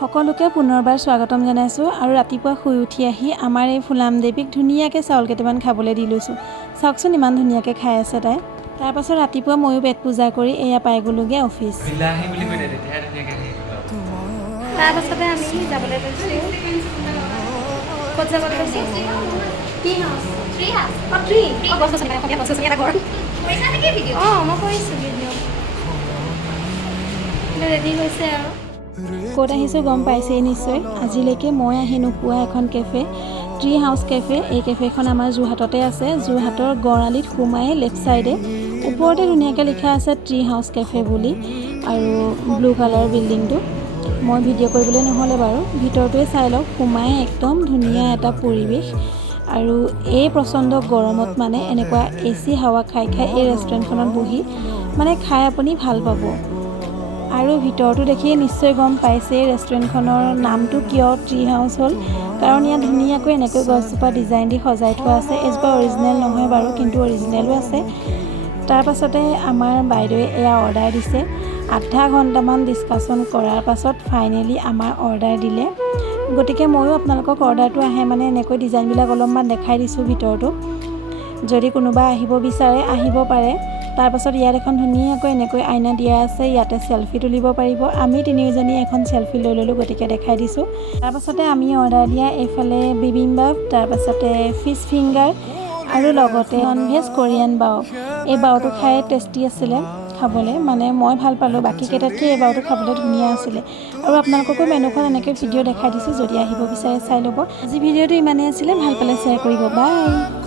সকলোকে পুনৰবাৰ স্বাগতম জনাইছোঁ আৰু ৰাতিপুৱা শুই উঠি আহি আমাৰ এই ফুলাম দেৱীক ধুনীয়াকৈ চাউল কেইটামান খাবলৈ দি লৈছোঁ। চাওকচোন ইমান ধুনীয়াকৈ খাই আছে তাই। তাৰপাছত ৰাতিপুৱা ময়ো পেট পূজা কৰি এয়া পাই গ'লোগৈ অফিচ। তাৰপাছতে আমি যাবলৈ লৈছোঁ ক'ত যাব লৈছোঁ অঁ মই কৰিছোঁ ভিডিঅ' ৰেডি হৈছে আৰু ক'ত আহিছোঁ গম পাইছেই নিশ্চয়। আজিলৈকে মই আহি নোপোৱা এখন কেফে, ট্ৰি হাউচ কেফে। এই কেফেখন আমাৰ যোৰহাটতে আছে। যোৰহাটৰ গড়আলিত সোমাই লেফ্ট ছাইডে ওপৰতে ধুনীয়াকৈ লিখা আছে ট্ৰি হাউচ কেফে বুলি, আৰু ব্লু কালাৰ বিল্ডিংটো। মই ভিডিঅ' কৰিবলৈ নহ'লে বাৰু, ভিতৰটোৱে চাই লওক। সোমাই একদম ধুনীয়া এটা পৰিৱেশ, আৰু এই প্ৰচণ্ড গৰমত মানে এনেকুৱা AC হাৱা খাই খাই এই ৰেষ্টুৰেণ্টখনত বহি মানে খাই আপুনি ভাল পাব। আৰু ভিতৰটো দেখিয়ে নিশ্চয় গম পাইছে ৰেষ্টুৰেণ্টখনৰ নামটো কিয় ট্ৰি হাউচ হ'ল, কাৰণ ইয়াত ধুনীয়াকৈ এনেকৈ গছজোপা ডিজাইন দি সজাই থোৱা আছে। এজোপা অৰিজিনেল নহয় বাৰু, কিন্তু অৰিজিনেলো আছে। তাৰপাছতে আমাৰ বাইদেৱে এয়া অৰ্ডাৰ দিছে। আধা ঘণ্টামান ডিছকাশ্যন কৰাৰ পাছত ফাইনেলি আমাৰ অৰ্ডাৰ দিলে। গতিকে ময়ো আপোনালোকক অৰ্ডাৰটো আহে মানে এনেকৈ ডিজাইনবিলাক অলপমান দেখাই দিছোঁ ভিতৰতো। যদি কোনোবা আহিব বিচাৰে আহিব পাৰে। তাৰপাছত ইয়াত এখন ধুনীয়াকৈ এনেকৈ আইনা দিয়া আছে, ইয়াতে চেলফি তুলিব পাৰিব। আমি তিনিওজনী এখন চেলফি লৈ ল'লোঁ, গতিকে দেখাই দিছোঁ। তাৰপাছতে আমি অৰ্ডাৰ দিয়া এইফালে বিবিম্বাপ, তাৰপাছতে ফিছ ফিংগাৰ আৰু লগতে ননভেজ কোৰিয়ান বাও। এই বাওটো খাই টেষ্টি আছিলে খাবলৈ, মানে মই ভাল পালোঁ। বাকীকেইটাতকৈ এই বাওটো খাবলৈ ধুনীয়া আছিলে। আৰু আপোনালোককো মেনুখন এনেকৈ ভিডিঅ' দেখাই দিছোঁ, যদি আহিব বিচাৰে চাই ল'ব। আজি ভিডিঅ'টো ইমানেই আছিলে, ভাল পালে শ্বেয়াৰ কৰিব। বাই।